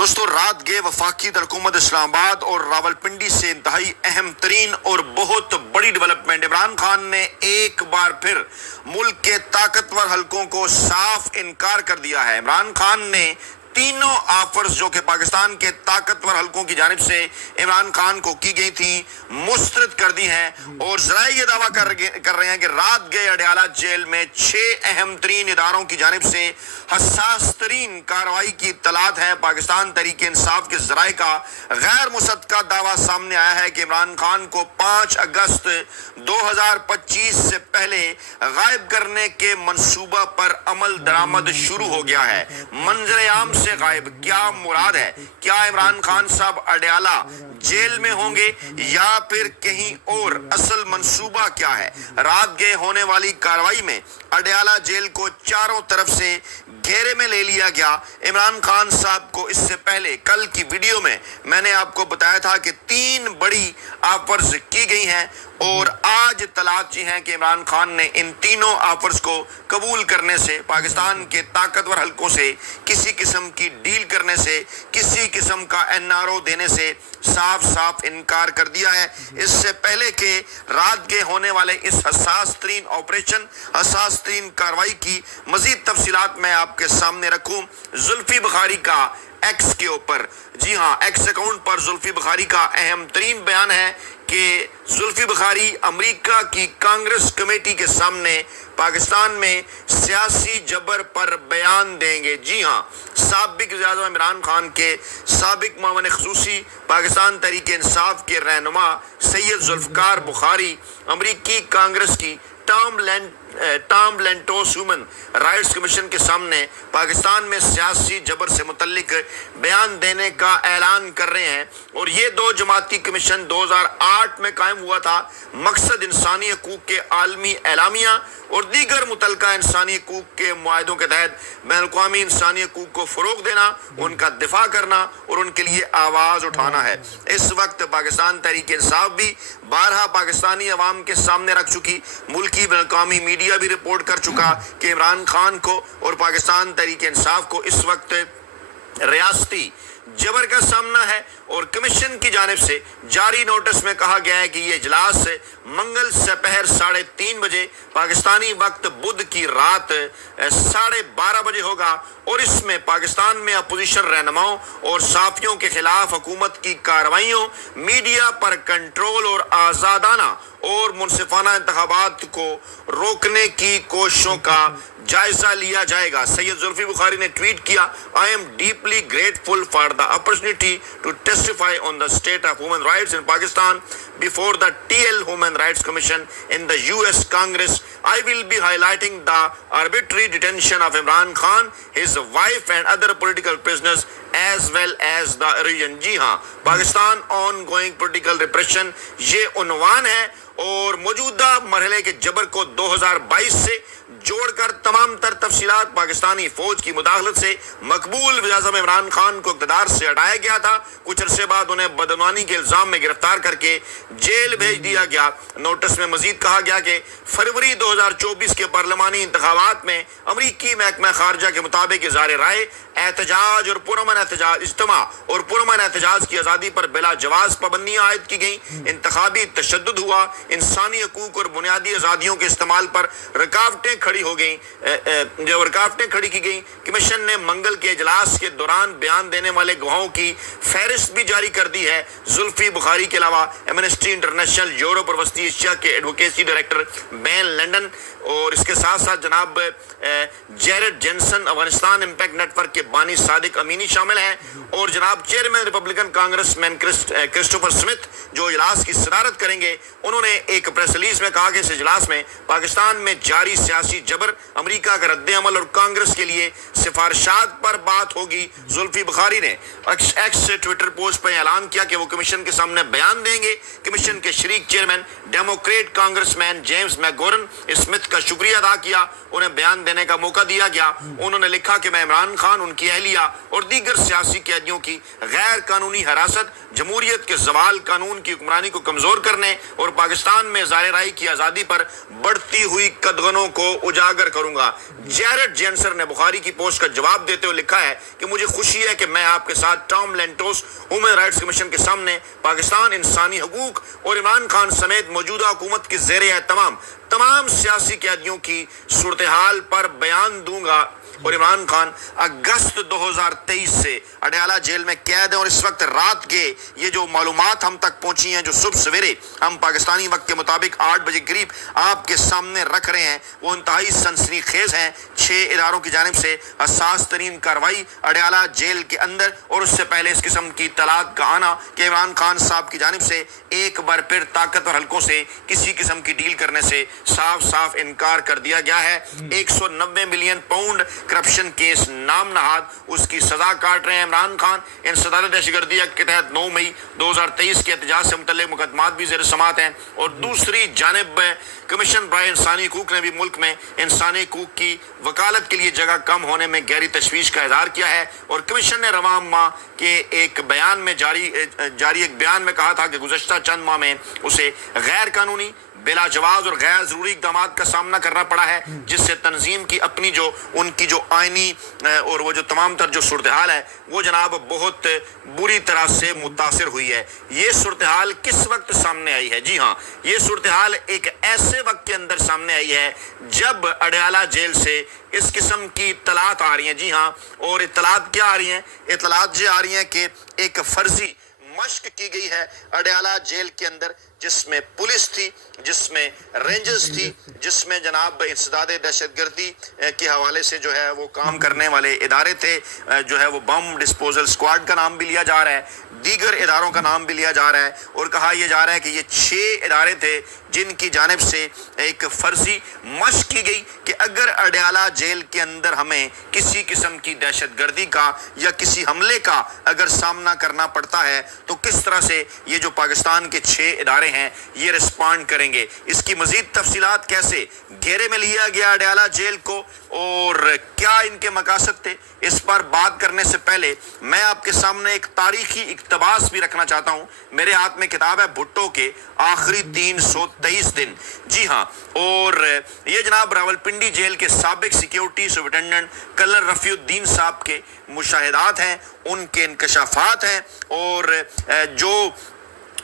दोस्तों, रात गए वफाकी दरकुमत इस्लामाबाद और रावलपिंडी से इंतहाई अहम तरीन और बहुत बड़ी डेवलपमेंट। इमरान खान ने एक बार फिर मुल्क के ताकतवर हलकों को साफ इनकार कर दिया है। इमरान खान ने तीनों ऑफर्स जो कि पाकिस्तान के ताकतवर हलकों की जानिब से इमरान खान को की गई थी मुस्तरद कर दी हैं और जराए ये दावा कर रहे हैं कि रात गए अडयाला जेल में 6 अहम तरीन इदारों की जानिब से हसास तरीन कार्रवाई की इत्तलात है। पाकिस्तान तहरीक इंसाफ के जराए का गैर मुसद्दका दावा सामने आया है कि इमरान खान को 5 अगस्त 2025 से पहले गायब करने के मंसूबा पर अमल दरामद शुरू हो गया है। मंजर आम से गायब क्या मुराद है? क्या इमरान खान साहब अडयाला जेल में होंगे या फिर कहीं और? असल मंसूबा क्या है? रात गए होने वाली कार्रवाई में अडयाला जेल को चारों तरफ से घेरे में ले लिया गया। इमरान खान साहब को इससे पहले कल की वीडियो में मैंने आपको बताया था कि 3 बड़ी ऑफर्स की गई हैं और आज तलाशी है कि इमरान खान ने इन तीनों ऑफर्स को कबूल करने से, पाकिस्तान के ताकतवर हलकों से किसी किस्म की डील करने से, किसी किस्म का एनआरओ देने से साफ साफ इनकार कर दिया है। इससे पहले के रात के होने वाले इस हसास तरीन ऑपरेशन, हसास तरीन कार्रवाई की मजीद तफसीलात मैं आपके सामने रखूं। जुल्फी बुखारी का एक्स के ऊपर, जी हाँ, एक्स अकाउंट पर जुल्फी बुखारी का अहम तरीन बयान है कि जुल्फी बुखारी अमेरिका की कांग्रेस कमेटी के सामने पाकिस्तान में सियासी जबर पर बयान देंगे। जी हाँ, साबिक वज़ीर-ए-आज़म इमरान खान के साबिक मामले ख़ुसूसी पाकिस्तान तहरीक इंसाफ के रहनुमा सैयद जुल्फ़कार बुखारी अमेरिकी कांग्रेस की टॉम लेंटोस ह्यूमन राइट्स कमीशन के सामने पाकिस्तान में सियासी जबर से मुतल्लिक बयान देने का ऐलान कर रहे हैं। और ये 2 जमाती कमीशन 2008 में कायम हुआ था। मकसद इंसानी हकूक़ के आलमी एलामिया और दीगर मुतल्लिका इंसानी हकूक़ के मुआहदों के तहत बैनुल-अक़वामी इंसानी हकूक़ को फ़रोग़ देना, उनका दिफा करना और उनके लिए आवाज़ उठाना है। इस वक्त पाकिस्तान तहरीक इंसाफ भी बारहा पाकिस्तानी अवाम के सामने रख चुकी, मुल्की बैनुल-अक़वामी मीडिया भी रिपोर्ट कर चुका कि इमरान खान को और पाकिस्तान तहरीक इंसाफ को इस वक्त रियासती जबर का सामना है। और कमीशन की जानिब से जारी नोटिस में कहा गया है कि ये इजलास मंगल सपहर 3:30 बजे पाकिस्तानी वक्त बुध की रात 12:30 बजे होगा और इसमें पाकिस्तान में अपोजिशन रहनुमाओं और साफियों के खिलाफ हुकूमत की कार्रवाइयों, मीडिया पर कंट्रोल और आज़ादाना और मुनसिफाना इंतखाबात को रोकने की कोशिशों का जायजा लिया जाएगा। सैयद जुल्फी बुखारी ने ट्वीट किया, I am deeply grateful for the opportunity to testify on the state of human rights in Pakistan before the TL Human Rights Commission in the US Congress. I will be highlighting the arbitrary detention of Imran Khan, his wife and other political prisoners as well as the region. जी हाँ, Pakistan ongoing political repression ये उन्वान है और मौजूदा मरहले के जबर को 2022 से जोड़कर तमाम तर तफसीलात पाकिस्तानी फौज की मुदाखलत से मकबूल वज़ीर-ए-आज़म इमरान खान को इक़्तिदार से हटाया गया था। कुछ अरसे बाद उन्हें बदनवानी के इल्ज़ाम में गिरफ्तार करके जेल भेज दिया गया। नोटिस में मजीद कहा गया कि फरवरी 2024 के पार्लिमानी इंतखाबात में अमरीकी महकमा खारजा के मुताबिक इज़हार राय, एहतजाज और पुरअमन एहतजाज, इज्तिमा और पुरअमन एहतजाज की आज़ादी पर बिला जवाज़ पाबंदियाँ आयद की गईं। इंतखाबी तशद्दुद हुआ, इंसानी हकूक़ और बुनियादी आज़ादियों के इस्तेमाल पर रुकावटें खड़ी हो गई, जो रुकावटें खड़ी की गई। कमीशन ने मंगल के इजलास के दौरान बयान देने वाले गवाहों की फहरिस्त भी जारी कर दी है। जुल्फी बुखारी के अलावा एमनेस्टी इंटरनेशनल यूरोप और वस्ती एशिया के एडवोकेसी डायरेक्टर बैन लंदन और इसके साथ साथ जनाब Jared Jensen Afghanistan impact network के बानी सादिक अमीनी शामिल हैं और जनाब chairman Republican congressman Christopher Smith जो इजलास की सदारत करेंगे। उन्होंने एक प्रेस रिलीज में कहा कि इस इजलास में पाकिस्तान में जारी सियासी जबर, अमेरिका का रद्द अमल और कांग्रेस के लिए सिफारिशात पर बात होगी। जुल्फी बुखारी ने एक्स से ट्विटर पोस्ट पर ऐलान किया कि वो कमीशन के सामने बयान देंगे। कमीशन के शरीक chairman democrat congressman James McGovern Smith का शुक्रिया अदा किया, उन्हें बयान देने का मौका दिया गया। उन्होंने लिखा कि मैं इमरान खान, उनकी अहलिया और दीगर सियासी कैदियों की गैर कानूनी हिरासत, जमहूरियत के जवाल, कानून की हुक्मरानी को कमजोर करने और पाकिस्तान में ज़ाहिर राय की आज़ादी पर बढ़ती हुई कदगनों को اجاگر کروں گا۔ جیرڈ جینسر نے بخاری کی پوسٹ کا جواب دیتے ہوئے لکھا ہے کہ مجھے خوشی ہے کہ میں آپ کے ساتھ ٹام لینٹوس ہیومن رائٹس کمیشن کے سامنے پاکستان انسانی حقوق اور عمران خان سمیت موجودہ حکومت کے زیر تمام سیاسی قیدیوں کی صورتحال پر بیان دوں گا۔ اور عمران خان اگست 2023 سے اڈیالہ جیل میں قید ہیں، اور اس وقت رات کے یہ جو معلومات ہم تک پہنچی ہیں جو صبح سویرے ہم پاکستانی وقت کے مطابق 8 بجے قریب آپ کے سامنے رکھ رہے ہیں، وہ انتہائی سنسنی خیز ہیں۔ 6 اداروں کی جانب سے حساس ترین کارروائی اڈیالہ جیل کے اندر، اور اس سے پہلے اس قسم کی اطلاعات کا آنا کہ عمران خان صاحب کی جانب سے ایک بار پھر طاقتور حلقوں سے کسی قسم کی ڈیل کرنے سے صاف انکار کر دیا گیا ہے۔ 190 ملین پاؤنڈ کرپشن کیس نام نہاد اس کی سزا کاٹ رہے ہیں عمران خان۔ انسداد دہشت گردی ایکٹ کے تحت 9 مئی 2023 کے احتجاج سے متعلق مقدمات بھی زیر سماعت ہیں، اور دوسری جانب کمیشن برائے انسانی حقوق نے بھی ملک میں انسانی حقوق کی وکالت کے لیے جگہ کم ہونے میں گہری تشویش کا اظہار کیا ہے، اور کمیشن نے رواں ماہ کے ایک بیان میں جاری ایک بیان میں کہا تھا کہ گزشتہ چند ماہ میں اسے غیر قانونی، بلا جواز اور غیر ضروری اقدامات کا سامنا کرنا پڑا ہے، جس سے تنظیم کی اپنی ان کی جو آئینی اور وہ جو تمام تر جو صورتحال ہے وہ جناب بہت بری طرح سے متاثر ہوئی ہے۔ یہ صورتحال کس وقت سامنے آئی ہے؟ جی ہاں، یہ صورتحال ایک ایسے وقت کے اندر سامنے آئی ہے جب اڈیالہ جیل سے اس قسم کی اطلاعات آ رہی ہیں۔ جی ہاں، اور اطلاعات کیا آ رہی ہیں؟ اطلاعات یہ آ رہی ہیں کہ ایک فرضی مشق کی گئی ہے اڈیالہ جیل کے اندر، جس میں پولیس تھی، جس میں رینجرز تھی، جس میں جناب انسداد دہشت گردی کے حوالے سے جو ہے وہ کام کرنے والے ادارے تھے، جو ہے وہ بم ڈسپوزل اسکواڈ کا نام بھی لیا جا رہا ہے، دیگر اداروں کا نام بھی لیا جا رہا ہے، اور کہا یہ جا رہا ہے کہ یہ 6 ادارے تھے جن کی جانب سے ایک فرضی مشق کی گئی کہ اگر اڈیالہ جیل کے اندر ہمیں کسی قسم کی دہشت گردی کا یا کسی حملے کا اگر سامنا کرنا پڑتا ہے تو کس طرح سے یہ جو پاکستان کے 6 ادارے ہیں یہ رسپانڈ کریں گے۔ اس کی مزید تفصیلات کیسے گھیرے میں لیا گیا اڈیالہ جیل کو اور کیا ان کے مقاصد تھے، اس پر بات کرنے سے پہلے میں آپ کے سامنے ایک تاریخی اقتباس بھی رکھنا چاہتا ہوں۔ میرے ہاتھ میں کتاب ہے بھٹو کے آخری 323 دن۔ جی ہاں، اور یہ جناب راولپنڈی جیل کے سابق سیکیورٹی سپرنٹینڈنٹ کرنل رفیع الدین صاحب کے مشاہدات ہیں، ان کے انکشافات ہیں، اور جو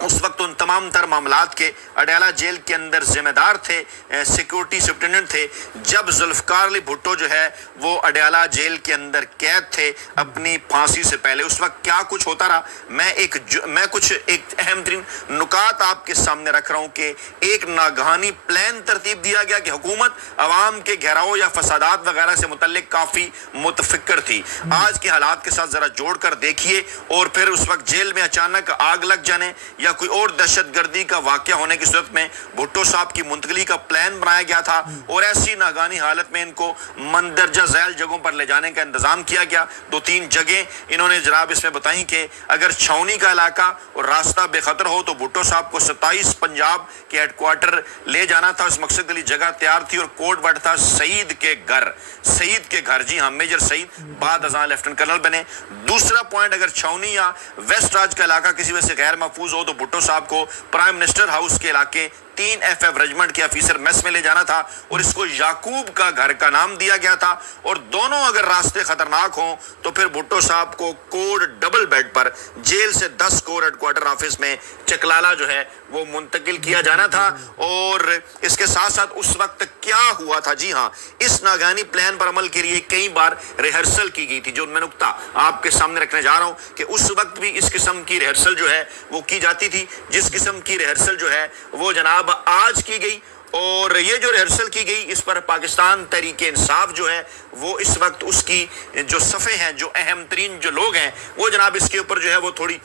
اس وقت ان تمام تر معاملات کے اڈیالہ جیل کے اندر ذمہ دار تھے، سیکیورٹی سپرنٹینڈنٹ تھے، جب ذوالفقار علی بھٹو جو ہے وہ اڈیالہ جیل کے اندر قید تھے اپنی پھانسی سے پہلے۔ اس وقت کیا کچھ ہوتا رہا، میں کچھ ایک اہم ترین نکات آپ کے سامنے رکھ رہا ہوں کہ ایک ناگہانی پلان ترتیب دیا گیا کہ حکومت عوام کے گھیراؤ یا فسادات وغیرہ سے متعلق کافی متفکر تھی۔ آج کے حالات کے ساتھ ذرا جوڑ کر دیکھیے، اور پھر اس وقت جیل میں اچانک آگ لگ جانے یا کوئی اور دہشت گردی کا واقعہ ہونے کی صورت میں بھٹو صاحب کی منتقلی کا پلان بنایا گیا تھا، اور ایسی ناگہانی حالت میں ان کو مندرجہ ذیل جگہوں پر لے جانے کا انتظام کیا گیا۔ 2-3 جگہیں انہوں نے جناب اس میں بتائیں کہ اگر چھاونی کا علاقہ اور راستہ بے خطر ہو تو بھٹو صاحب کو 27 پنجاب کے ہیڈ کوارٹر لے جانا تھا۔ اس مقصد کے لیے جگہ تیار تھی، اور کوڈ ورڈ تھا سعید کے گھر۔ جی ہاں، میجر سعید بعد ازاں لیفٹنٹ کرنل بنے۔ دوسرا پوائنٹ، اگر چھاونی یا ویسٹ راج کا علاقہ کسی وجہ سے غیر محفوظ ہو تو بھٹو صاحب کو پرائم منسٹر ہاؤس کے علاقے 3 FF رجمنٹ کے آفیسر میس میں لے جانا تھا، اور اس کو یعقوب کا گھر کا نام دیا گیا تھا۔ اور دونوں اگر راستے خطرناک ہوں تو پھر بھٹو صاحب کو کوڈ ڈبل بیڈ پر جیل سے 10 کور ہیڈ کوارٹر آفس میں چکلالہ جو ہے وہ منتقل کیا جانا تھا۔ اور اس کے ساتھ ساتھ اس وقت کیا ہوا تھا؟ جی ہاں، اس ناگہانی پلان پر عمل کے لیے کئی بار ریہرسل کی گئی تھی، جو میں نقطہ آپ کے سامنے رکھنے جا رہا ہوں کہ اس وقت بھی اس قسم کی ریہرسل جو ہے وہ کی جاتی تھی، جس قسم کی ریہرسل جو ہے وہ جناب آج کی گئی۔ اور یہ جو ریہرسل کی گئی اس پر پاکستان تحریک انصاف جو ہے وہ اس وقت اس کی جو صفحے ہیں، جو اہم ترین جو لوگ ہیں وہ جناب اس کے اوپر جو ہے وہ تھوڑی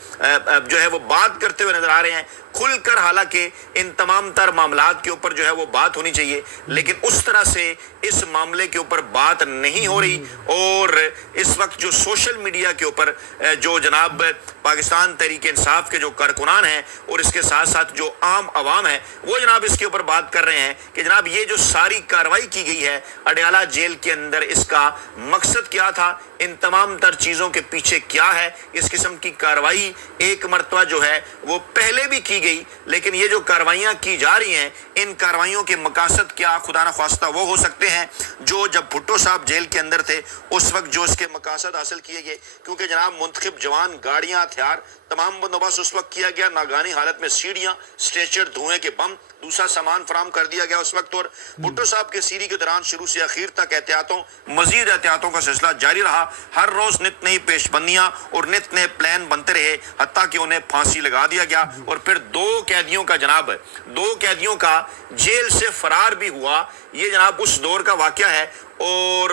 جو ہے وہ بات کرتے ہوئے نظر آ رہے ہیں کھل کر۔ حالانکہ ان تمام تر معاملات کے اوپر جو ہے وہ بات ہونی چاہیے، لیکن اس طرح سے اس معاملے کے اوپر بات نہیں ہو رہی۔ اور اس وقت جو سوشل میڈیا کے اوپر جو جناب پاکستان تحریک انصاف کے جو کارکنان ہیں اور اس کے ساتھ ساتھ جو عام عوام ہے وہ جناب اس کے اوپر بات کر رہے रहे हैं कि जनाब ये जो सारी कार्रवाई की गई है अडयाला जेल के अंदर, इसका मकसद क्या था, इन तमाम तर चीज़ों के पीछे क्या है। इस किस्म की कार्रवाई एक मरतबा जो है वो पहले भी की गई, लेकिन ये जो कार्रवाइयाँ की जा रही हैं, इन कार्रवाइयों के मकासद क्या, खुदा न ख्वास्ता वो हो सकते हैं जो जब भुट्टो साहब जेल के अंदर थे उस वक्त जो इसके मकासद हासिल किए गए, क्योंकि जनाब मुंतखब जवान, गाड़ियाँ, हथियार, तमाम बंदोबस्त उस वक्त किया गया। नागानी हालत में सीढ़ियाँ, स्ट्रेचर, धुएं के बम, दूसरा सामान फराम कर दिया गया उस वक्त। और भुट्टो साहब के सीरी के दौरान शुरू से आखिर तक मजीद एहतियातों का सिलसिला जारी रहा। हर रोज नित नई पेशबंदियां और नित नए प्लान बनते रहे, हत्ता कि उन्हें फांसी लगा दिया गया। और फिर दो कैदियों का जेल से फरार भी हुआ। ये जनाब उस दौर का वाकया है। और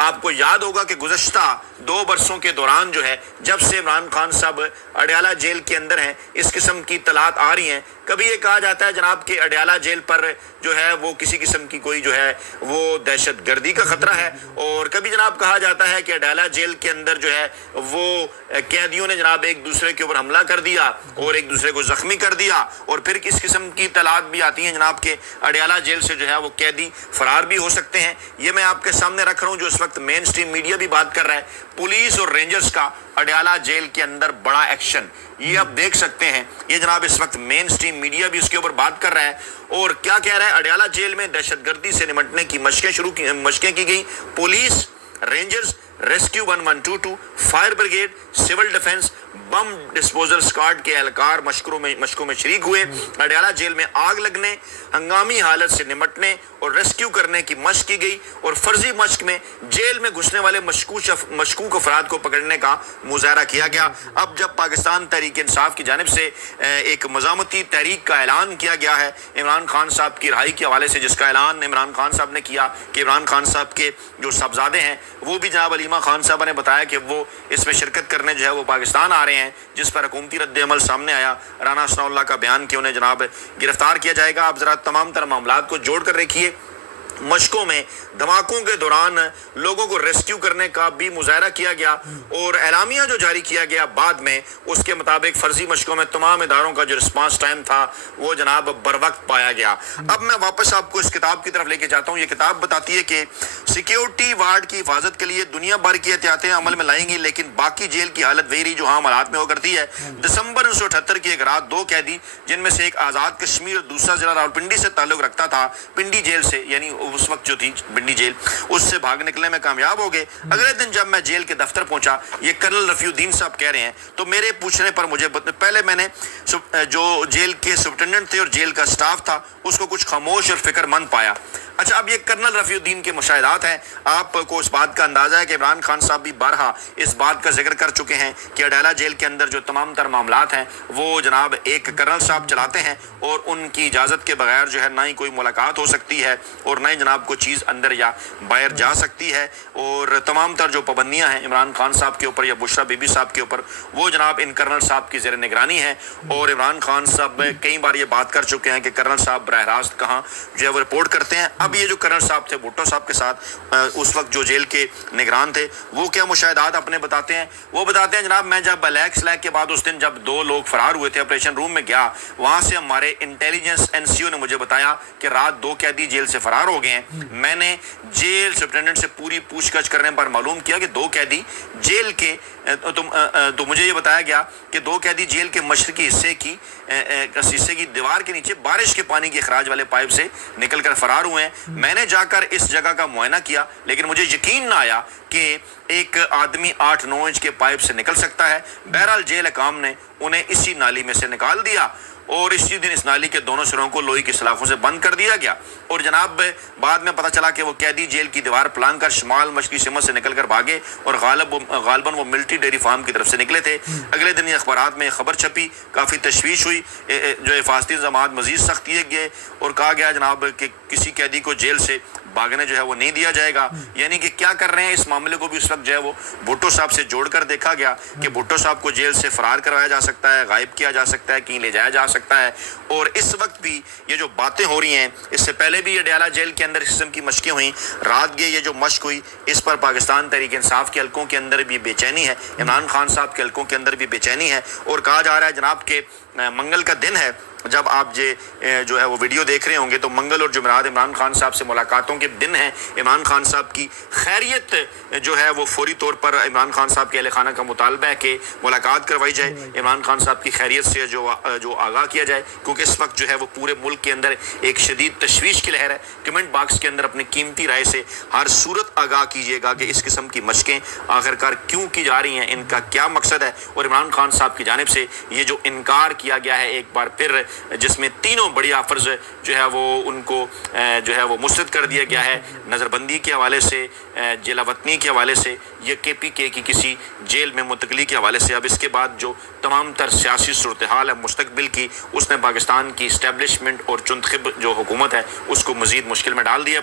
आपको याद होगा कि गुज़श्ता 2 बरसों के दौरान जो है, जब से इमरान खान साहब अडयाला जेल के अंदर हैं, इस किस्म की तलात आ रही हैं। कभी ये कहा जाता है जनाब कि अडयाला जेल पर जो है वो किसी किस्म की कोई जो है वो दहशत गर्दी का खतरा है, और कभी जनाब कहा जाता है कि अडयाला जेल के अंदर जो है वो कैदियों ने जनाब एक दूसरे के ऊपर हमला कर दिया और एक दूसरे को जख्मी कर दिया। और फिर किस किस्म की तलात भी आती हैं जनाब के अडयाला जेल से जो है वो कैदी फरार भी हो सकते हैं। ये मैं आपके सामने रख रहा हूँ जो इस वक्त मेन स्ट्रीम मीडिया भी बात कर रहा है। पुलिस और रेंजर्स का अडयाला जेल के अंदर बड़ा एक्शन, ये आप देख सकते हैं। ये जनाब इस वक्त मेन स्ट्रीम मीडिया भी उसके ऊपर बात कर रहा है। और क्या कह रहा है, अडयाला जेल में दहशतगर्दी से निपटने की मशकें की गई। Police, rangers, rescue 1122, fire brigade, civil defence, bomb disposal squad के एहलकार मशकों में शरीक हुए। अडयाला जेल में आग लगने, हंगामी हालत से निपटने और रेस्क्यू करने की मशक की गई। और फर्जी मशक में जेल में घुसने वाले मशकूक अफराद को पकड़ने का मुजाहरा किया गया। अब जब पाकिस्तान तहरीक इंसाफ की जानिब से एक मज़ामती तहरीक का ऐलान किया गया है इमरान खान साहब की रिहाई के हवाले से, जिसका ऐलान इमरान खान साहब ने किया कि इमरान खान साहब के जो साहबजादे हैं वो भी जनाब अलीमा खान साहब ने बताया कि वो इसमें शिरकत करने जो है वो पाकिस्तान आ रहे हैं, जिस पर हुकूमती रद्द अमल सामने आया। राना सनाउल्लाह का बयान कि उन्हें जनाब गिरफ्तार किया जाएगा। आप जरा तमाम तरह मामलात को जोड़ कर रखिए। मशकों में धमाकों के दौरान लोगों को रेस्क्यू करने का भी मुजाहरा किया गया और एलामिया जो जारी किया गया बाद में, उसके मुताबिक फर्जी मशकों में तमाम इदारों का जो रिस्पांस टाइम था वो जनाब बर वक्त पाया गया। अब मैं वापस आपको इस किताब की तरफ लेके जाता हूँ। ये किताब बताती है कि सिक्योरिटी वार्ड की हिफाजत के लिए दुनिया भर की एहतियातें अमल में लाएंगी, लेकिन बाकी जेल की हालत वही रही जो आम हालात में हो करती है। दिसंबर 1978 की एक रात 2 कैदी, जिनमें से एक आज़ाद कश्मीर और दूसरा जिला रावलपिंडी से ताल्लुक रखता था, पिंडी जेल से, यानी उस वक्त जो थी पिंडी जेल, उससे भाग निकलने में कामयाब हो गए। अगले दिन जब मैं जेल के दफ्तर पहुंचा, ये कर्नल रफीउद्दीन साहब कह रहे हैं, तो मेरे पूछने पर मुझे पहले मैंने जो जेल के सुप्रिटेंडेंट थे और जेल का स्टाफ था उसको कुछ खामोश और फिक्रमंद पाया। अच्छा, अब ये कर्नल रफीउद्दीन के मुशाहिदात हैं। आपको इस बात का अंदाजा है कि इमरान खान साहब भी बारहा इस बात का जिक्र कर चुके हैं कि अडयाला जेल के अंदर जो तमाम तर मामलात हैं वो जनाब एक कर्नल साहब चलाते हैं और उनकी इजाज़त के बगैर जो है ना ही कोई मुलाकात हो सकती है और ना ही जनाब कोई चीज़ अंदर या बाहर जा सकती है। और तमाम तर जो पाबंदियाँ हैं इमरान खान साहब के ऊपर या बुशरा बीबी साहब के ऊपर, वो जनाब इन कर्नल साहब की ज़ेर निगरानी है। और इमरान खान साहब कई बार ये बात कर चुके हैं कि कर्नल साहब बराह रास्त कहाँ जो है वो रिपोर्ट करते हैं। अब ये जो कर्नल साहब थे भुट्टो साहब के साथ उस वक्त जो जेल के निगरान थे, वो क्या मुशाहिदात अपने बताते हैं। वो बताते हैं जनाब, मैं जब स्लैग के बाद उस दिन जब 2 लोग फरार हुए थे, ऑपरेशन रूम में गया, वहाँ से हमारे इंटेलिजेंस एनसीओ ने मुझे बताया कि रात 2 कैदी जेल से फरार हो गए हैं। मैंने जेल सुप्रिटेंडेंट से पूरी पूछताछ करने पर मालूम किया कि 2 कैदी जेल के तो मुझे ये बताया गया कि 2 कैदी जेल के मशरकी हिस्से की दीवार के नीचे बारिश के पानी के अखराज वाले पाइप से निकलकर फरार हुए हैं। मैंने जाकर इस जगह का मुआयना किया, लेकिन मुझे यकीन ना आया कि एक आदमी 8-9 इंच के पाइप से निकल सकता है। बहरहाल जेल हकाम ने उन्हें इसी नाली में से निकाल दिया और इसी दिन इस नाली के दोनों सिरों को लोहे की सलाखों से बंद कर दिया गया। और जनाब बाद में पता चला कि वो कैदी जेल की दीवार पलांग कर शुमाल मशरकी सिमत से निकल कर भागे और गालबन वो मिलिट्री डेयरी फार्म की तरफ से निकले थे। अगले दिन अखबारात में खबर छपी, काफ़ी तशवीश हुई, जो हिफाजती इंतजामात मजीद सख्त किए गए और कहा गया जनाब कि किसी कैदी को जेल से भागने जो है वो नहीं दिया जाएगा। यानी कि क्या कर रहे हैं, इस मामले को भी उस वक्त जो है वो भुट्टो साहब से जोड़कर देखा गया कि भुट्टो साहब को जेल से फरार करवाया जा सकता है, गायब किया जा सकता है, कहीं ले जाया जा सकता है। और इस वक्त भी ये जो बातें हो रही हैं, इससे पहले भी अडयाला जेल के अंदर इस किस्म की मशकें हुई, रात गए ये जो मशक हुई, इस पर पाकिस्तान तहरीक इंसाफ के हलकों के अंदर भी बेचैनी है, इमरान खान साहब के हलकों के अंदर भी बेचैनी है। और कहा जा रहा है जनाब के मंगल का दिन है جب آپ جو ہے وہ ویڈیو دیکھ رہے ہوں گے تو منگل اور جمعرات عمران خان صاحب سے ملاقاتوں کے دن ہیں. عمران خان صاحب کی خیریت جو ہے وہ فوری طور پر عمران خان صاحب کے اہل خانہ کا مطالبہ ہے کہ ملاقات کروائی جائے, عمران خان صاحب کی خیریت سے جو آگاہ کیا جائے, کیونکہ اس وقت جو ہے وہ پورے ملک کے اندر ایک شدید تشویش کی لہر ہے. کمنٹ باکس کے اندر اپنی قیمتی رائے سے ہر صورت آگاہ کیجیے گا کہ اس قسم کی مشقیں آخرکار کیوں کی جا رہی ہیں, ان کا کیا مقصد ہے, اور عمران خان صاحب کی جانب سے یہ جو انکار کیا گیا ہے ایک بار پھر, جس میں تینوں بڑی آفرز جو ہے وہ ان کو جو ہے وہ مسترد کر دیا گیا ہے, نظر بندی کے حوالے سے, جیلا وطنی کے حوالے سے, یہ KPK کی کسی جیل میں منتقلی کے حوالے سے. اب اس کے بعد جو تمام تر سیاسی صورتحال ہے مستقبل کی, اس نے پاکستان کی اسٹیبلشمنٹ اور چنتخب جو حکومت ہے اس کو مزید مشکل میں ڈال دیا.